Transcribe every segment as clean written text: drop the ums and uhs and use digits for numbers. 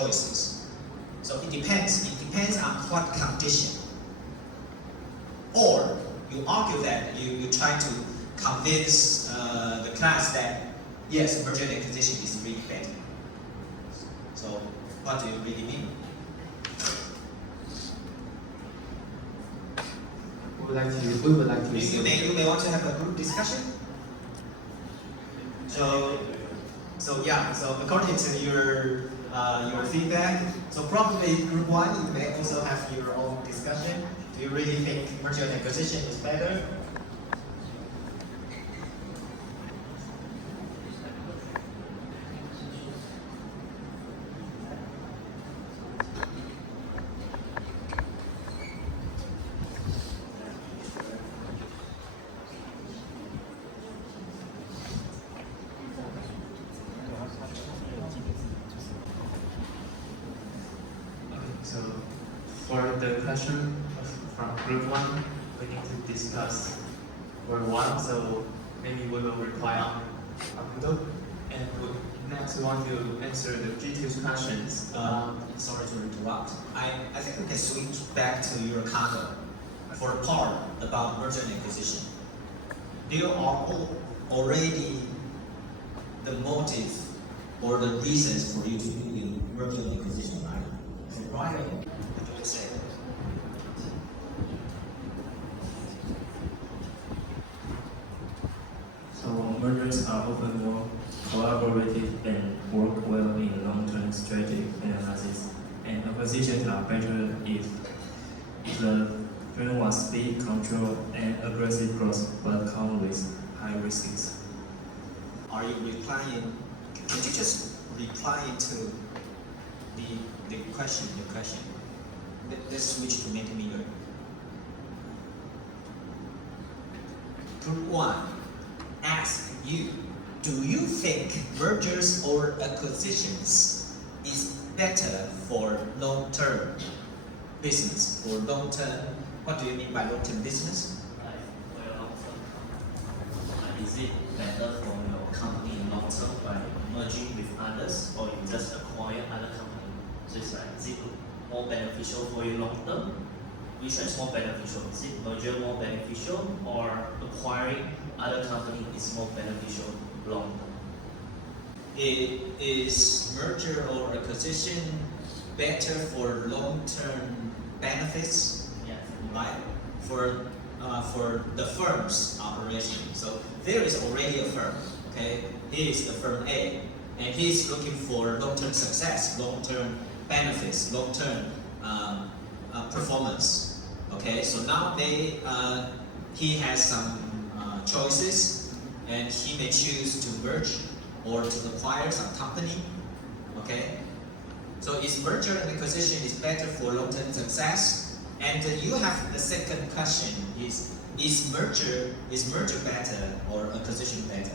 choices. So it depends. It depends on what condition. Or you argue that you try to convince the class that yes, merger and acquisition is really better. So what do you really mean? We would like to. You may want to have a group discussion. So according to your feedback, so probably group 1 you may also have your own discussion. Do you really think merger and acquisition is better? So for the question from group 1, we need to discuss for 1, so maybe we will reply on group. And next we want to answer the G2's questions. Sorry to interrupt. I think we can switch back to your comment for the part about merger and acquisition. There are already the motive or the reasons for you to do merger and acquisition, right? So Brian, what do you say? So mergers are often more collaborative and work well in long-term strategic analysis, and acquisitions are better if the firm was speed, control, and aggressive growth, but come with high risks. Are you replying? Could you just reply to the question? Let's switch to Mentimeter. Group 1 asks you, do you think mergers or acquisitions is better for long-term business or long-term? What do you mean by long-term business? Is it better for your company in long term by merging with others, or you just acquire other company? So it's like, is it more beneficial for you long term? Which one is more beneficial? Is it merger more beneficial, or acquiring other company is more beneficial long term? Is merger or acquisition better for long-term benefits? Yeah. Right? For the firm's operation. So there is already a firm, okay? He is the firm A, and he is looking for long-term success, long-term benefits, long-term performance. Okay, so now he has some choices, and he may choose to merge or to acquire some company. Okay, so is merger and acquisition is better for long-term success? And you have the second question: is merger better or acquisition better?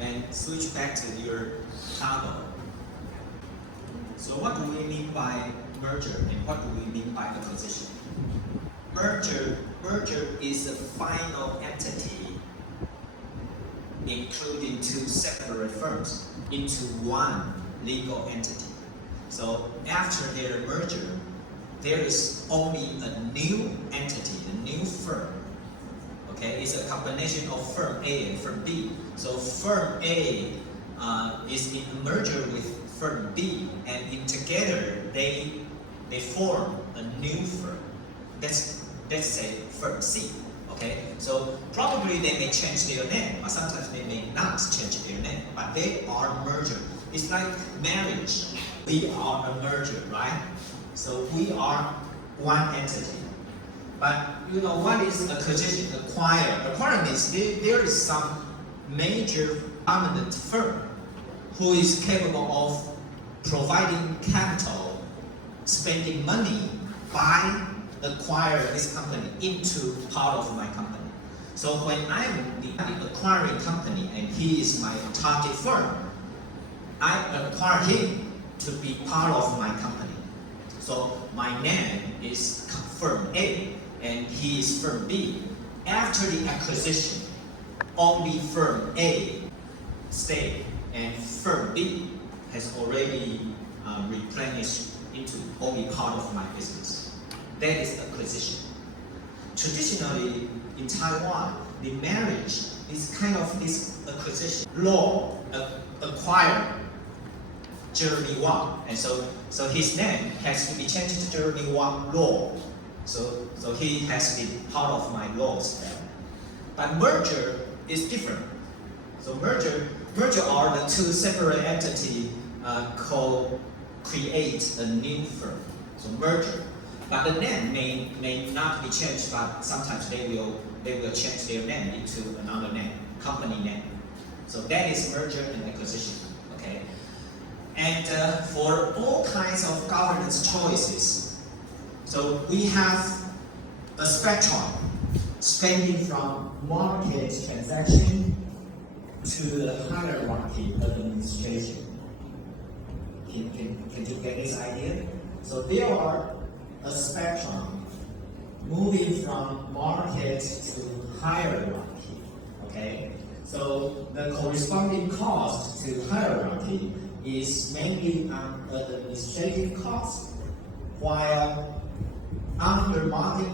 And switch back to your cargo. So what do we mean by merger and what do we mean by acquisition? Merger is a final entity including two separate firms into one legal entity. So after their merger, there is only a new entity, a new firm. Okay, it's a combination of firm A and firm B. So firm A is in a merger with firm B, and together they form a new firm. Let's say firm C. Okay, so probably they may change their name, or sometimes they may not change their name, but they are merger. It's like marriage. We are a merger, right? So we are one entity. But you know what is acquisition? Acquire means there is some major dominant firm who is capable of providing capital, spending money, acquire this company into part of my company. So when I'm the acquiring company and he is my target firm, I acquire him to be part of my company. So my name is firm A and he is firm B. After the acquisition, only firm A stay and firm B has already replenished into only part of my business. That is acquisition. Traditionally, in Taiwan, the marriage is kind of this acquisition. Law acquired Jeremy Wang, and so his name has to be changed to Jeremy Wang Law. So he has to be part of my laws family. But merger is different. So merger are the two separate entities create a new firm. So merger. But the name may not be changed, but sometimes they will change their name into another name, company name. So that is merger and acquisition. Okay. And for all kinds of governance choices, so we have a spectrum spanning from market transaction to the hierarchy of administration. Can you get this idea? So there are a spectrum moving from market to hierarchy. Okay? So the corresponding cost to hierarchy is mainly an administrative cost, while under market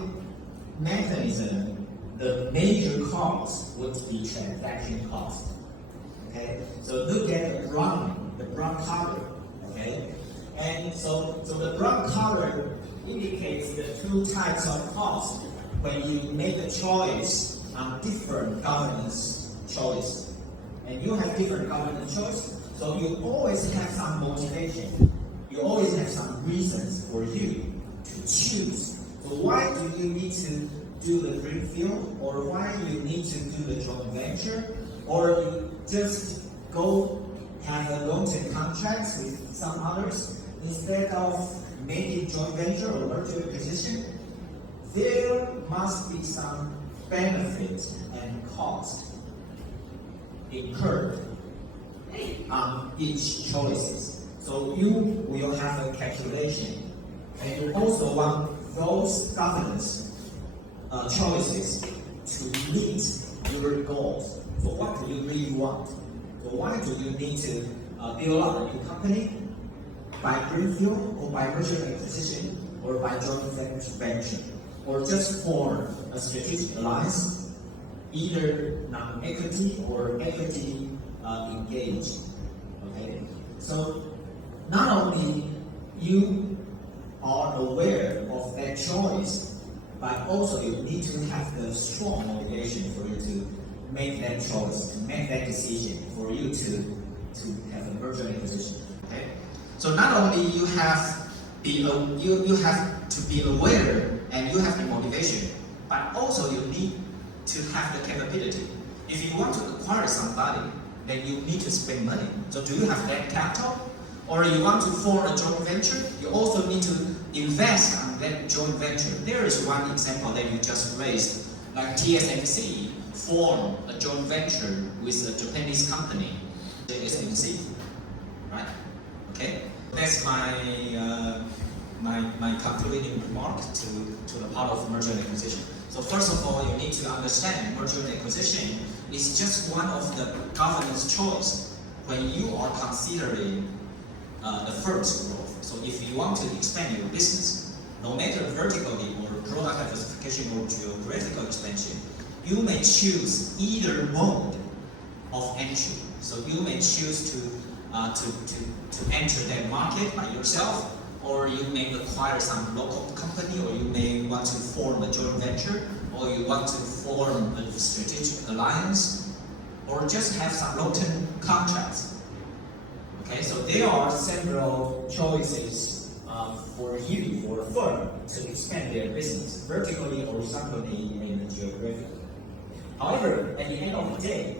mechanism, the major cost would be transaction cost. Okay, so look at the brown color. Okay, and so the brown color indicates the two types of cost when you make a choice on different governance choice, and you have different governance choice. So you always have some motivation. You always have some reasons for you to choose. So why do you need to do the greenfield, or why do you need to do the joint venture, or you just go have a long-term contract with some others instead of making joint venture or merger acquisition? There must be some benefit and cost incurred on each choices. So you will have a calculation, and you also want those governance choices to meet your goals. So what do you really want? So why do you need to build up a new company? By greenfield, or by merger and acquisition, or by joint venture, or just form a strategic alliance, either non-equity or equity engaged. Okay, so not only you are aware of that choice, but also you need to have the strong motivation for you to make that choice, to make that decision, for you to have a merger and acquisition. Okay, so not only you have to be aware and you have the motivation, but also you need to have the capability. If you want to acquire somebody, then you need to spend money. So do you have that capital? Or you want to form a joint venture, you also need to invest on that joint venture. There is one example that you just raised, like SMMC formed a joint venture with a Japanese company, SMMC, right? Okay, that's my concluding remark to the part of merger and acquisition. So first of all, you need to understand merger and acquisition is just one of the governance choice when you are considering the firm's growth. So if you want to expand your business, no matter vertically or product diversification or geographical expansion, you may choose either mode of entry. So you may choose to enter that market by yourself, or you may acquire some local company, or you may want to form a joint venture, or you want to form a strategic alliance, or just have some long-term contracts. Okay, so there are several choices for you, for a firm, to expand their business vertically, horizontally, and geographically. However, at the end of the day,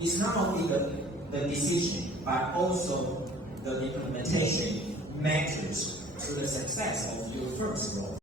it's not only the decision, but also the implementation matters to the success of your firm's growth.